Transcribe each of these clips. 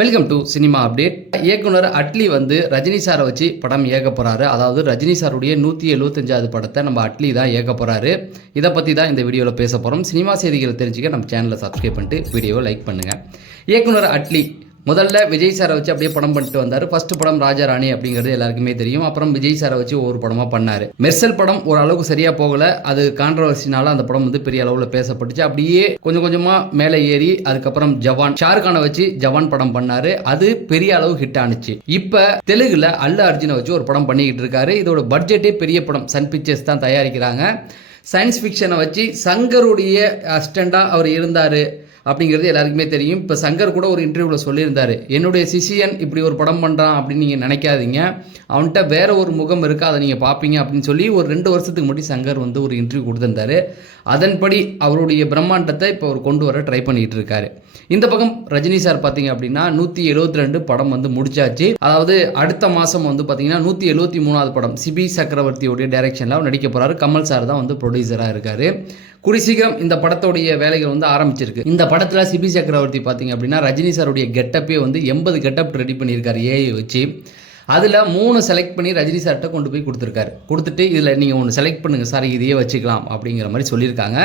Welcome to cinema update. இயக்குனர் அட்லி வந்து ரஜினி சாரை வச்சு படம் இயக்க போறாரு. அதாவது ரஜினி சாருடைய 175வது படத்தை நம்ம அட்லி தான் இயக்க போறாரு. இதை பற்றி தான் இந்த வீடியோவில் பேச போகிறோம். சினிமா செய்திகளை தெரிஞ்சுக்க நம்ம சேனலை சப்ஸ்கிரைப் பண்ணிட்டு வீடியோவை லைக் பண்ணுங்க. இயக்குனர் அட்லி முதல்ல விஜய் சாரை வச்சு அப்படியே படம் பண்ணிட்டு வந்தார். ஃபர்ஸ்ட் படம் ராஜா ராணி அப்படிங்கிறது எல்லாருக்குமே தெரியும். அப்புறம் விஜய் சாரை வச்சு ஒவ்வொரு படமாக பண்ணார். மெர்சல் படம் ஓரளவுக்கு சரியாக போகலை. அது கான்ட்ரவர்சினால அந்த படம் வந்து பெரிய அளவில் பேசப்பட்டுச்சு. அப்படியே கொஞ்சம் கொஞ்சமாக மேலே ஏறி அதுக்கப்புறம் ஜவான் ஷாருக்கானை வச்சு ஜவான் படம் பண்ணார். அது பெரிய அளவு ஹிட் ஆனிச்சு. இப்போ தெலுங்குல அல்லு அர்ஜுனை வச்சு ஒரு படம் பண்ணிக்கிட்டு இருக்காரு. இதோட பட்ஜெட்டே பெரிய படம். சன் பிக்சர்ஸ் தான் தயாரிக்கிறாங்க. சயின்ஸ் ஃபிக்ஷனை வச்சு சங்கருடைய அசிஸ்டண்டாக அவர் இருந்தார் அப்படிங்கிறது எல்லாருக்குமே தெரியும். இப்போ சங்கர் கூட ஒரு இன்டர்வியூவில் சொல்லியிருந்தார், என்னுடைய சிஷியன் இப்படி ஒரு படம் பண்ணுறான் அப்படின்னு நீங்கள் நினைக்காதீங்க, அவன்கிட்ட வேற ஒரு முகம் இருக்குது, அதை நீங்கள் பார்ப்பீங்க அப்படின்னு சொல்லி ஒரு 2 வருஷத்துக்கு முன்னாடி சங்கர் வந்து ஒரு இன்டர்வியூ கொடுத்துருந்தாரு. அதன்படி அவருடைய பிரம்மாண்டத்தை இப்போ அவர் கொண்டு வர ட்ரை பண்ணிட்டு இருக்காரு. இந்த பக்கம் ரஜினி சார் பார்த்தீங்க அப்படின்னா 172 படம் வந்து முடிச்சாச்சு. அதாவது அடுத்த மாதம் வந்து பார்த்தீங்கன்னா 173வது படம் சிபி சக்கரவர்த்தியோடைய டைரக்ஷனில் அவர் நடிக்க போகிறாரு. கமல் சார் தான் வந்து ப்ரொடியூசராக இருக்காரு. கூடி சீக்கிரம் இந்த படத்தோடைய வேலைகள் வந்து ஆரம்பிச்சிருக்கு. இந்த படத்தில் சிபி சக்கரவர்த்தி பார்த்தீங்க அப்படின்னா ரஜினி சாருடைய கெட்டப்பே வந்து 80 கெட்டப் ரெடி பண்ணியிருக்காரு ஏஐ வச்சு. அதில் 3 செலக்ட் பண்ணி ரஜினி சார்கிட்ட கொண்டு போய் கொடுத்துருக்காரு. கொடுத்துட்டு இதில் நீங்கள் ஒன்று செலக்ட் பண்ணுங்கள் சார், இதையே வச்சுக்கலாம் அப்படிங்கிற மாதிரி சொல்லியிருக்காங்க.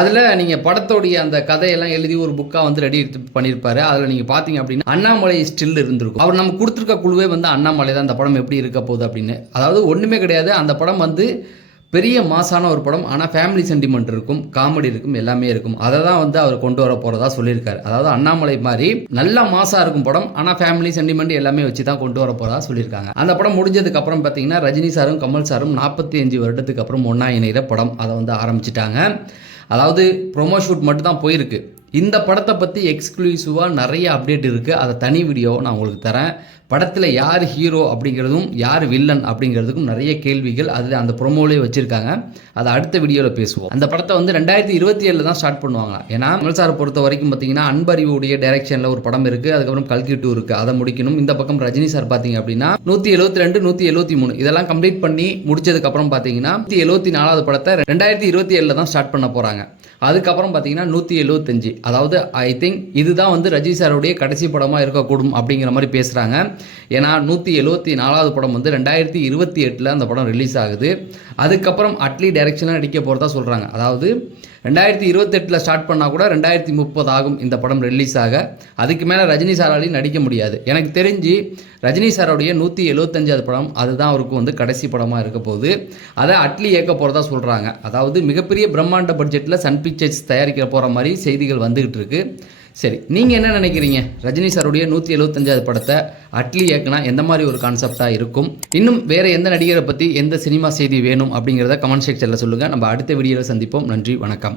அதில் நீங்கள் படத்தோடைய அந்த கதையெல்லாம் எழுதி ஒரு புக்காக வந்து ரெடி பண்ணியிருப்பாரு. அதில் நீங்கள் பார்த்தீங்க அப்படின்னா அண்ணாமலை ஸ்டில் இருந்திருக்கும். அவர் நம்ம கொடுத்துருக்க குழுவே வந்து அண்ணாமலை தான் அந்த படம் எப்படி இருக்க போகுது அப்படின்னு. அதாவது ஒன்றுமே கிடையாது, அந்த படம் வந்து பெரிய மாசான ஒரு படம். ஆனால் ஃபேமிலி சென்டிமெண்ட் இருக்கும், காமெடி இருக்கும், எல்லாமே இருக்கும். அதை தான் வந்து அவர் கொண்டு வர போகிறதா சொல்லியிருக்காரு. அதாவது அண்ணாமலை மாதிரி நல்ல மாசாக இருக்கும் படம், ஆனால் ஃபேமிலி சென்டிமெண்ட் எல்லாமே வச்சு தான் கொண்டு வர போகிறதா சொல்லியிருக்காங்க. அந்த படம் முடிஞ்சதுக்கு அப்புறம் பார்த்தீங்கன்னா ரஜினி சாரும் கமல் சாரும் 45 வருடத்துக்கு அப்புறம் ஒன்றா இணைகிற படம் அதை வந்து ஆரம்பிச்சிட்டாங்க. அதாவது ப்ரொமோ ஷூட் மட்டும் தான் போயிருக்கு. இந்த படத்தை பற்றி எக்ஸ்க்ளூசிவாக நிறைய அப்டேட் இருக்குது. அதை தனி வீடியோவை நான் உங்களுக்கு தரேன். படத்தில் யார் ஹீரோ அப்படிங்கிறதும் யார் வில்லன் அப்படிங்கிறதுக்கும் நிறைய கேள்விகள் அதில் அந்த ப்ரொமோலேயே வச்சுருக்காங்க. அதை அடுத்த வீடியோவில் பேசுவோம். அந்த படத்தை வந்து 2027 தான் ஸ்டார்ட் பண்ணுவாங்க. ஏன்னா கமல் சாரை பொறுத்த வரைக்கும் பார்த்தீங்கன்னா அன்பறிவுடைய டைரக்ஷனில் ஒரு படம் இருக்குது, அதுக்கப்புறம் கல்கி 2 இருக்குது, அதை முடிக்கணும். இந்த பக்கம் ரஜினி சார் பார்த்தீங்க அப்படின்னா 172 173 இதெல்லாம் கம்ப்ளீட் பண்ணி முடிச்சதுக்கப்புறம் பார்த்தீங்கன்னா 174வது படத்தை 2027 தான் ஸ்டார்ட் பண்ண போகிறாங்க. அதுக்கப்புறம் பார்த்தீங்கன்னா 175, அதாவது ஐ திங்க் இதுதான் வந்து ரஜினி சாருடைய கடைசி படமாக இருக்கக்கூடும் அப்படிங்கிற மாதிரி பேசுகிறாங்க. ஏன்னா 174வது படம் வந்து 2028 அந்த படம் ரிலீஸ் ஆகுது. அதுக்கப்புறம் அட்லி டைரக்ஷனாக நடிக்க போகிறதா சொல்கிறாங்க. அதாவது 2028 ஸ்டார்ட் பண்ணால் கூட 2030 ஆகும் இந்த படம் ரிலீஸ் ஆக. அதுக்கு மேலே ரஜினி சாராலையும் நடிக்க முடியாது. எனக்கு தெரிஞ்சு ரஜினி சாரோடைய 175வது படம் அதுதான் அவருக்கு வந்து கடைசி படமாக இருக்க போகுது. அதை அட்லி இயக்க போகிறதா சொல்கிறாங்க. அதாவது மிகப்பெரிய பிரம்மாண்ட பட்ஜெட்டில் சன் பிக்சர்ஸ் தயாரிக்க போகிற மாதிரி செய்திகள் வந்துகிட்டு இருக்கு. சரி, நீங்கள் என்ன நினைக்கிறீங்க? ரஜினி சாருடைய 175வது படத்தை அட்லி இயக்குனா எந்த மாதிரி ஒரு கான்செப்டாக இருக்கும்? இன்னும் வேறு எந்த நடிகரை பற்றி எந்த சினிமா செய்தி வேணும் அப்படிங்கிறத கமெண்ட் செக்ஷனில் சொல்லுங்கள். நம்ம அடுத்த வீடியோவில் சந்திப்போம். நன்றி, வணக்கம்.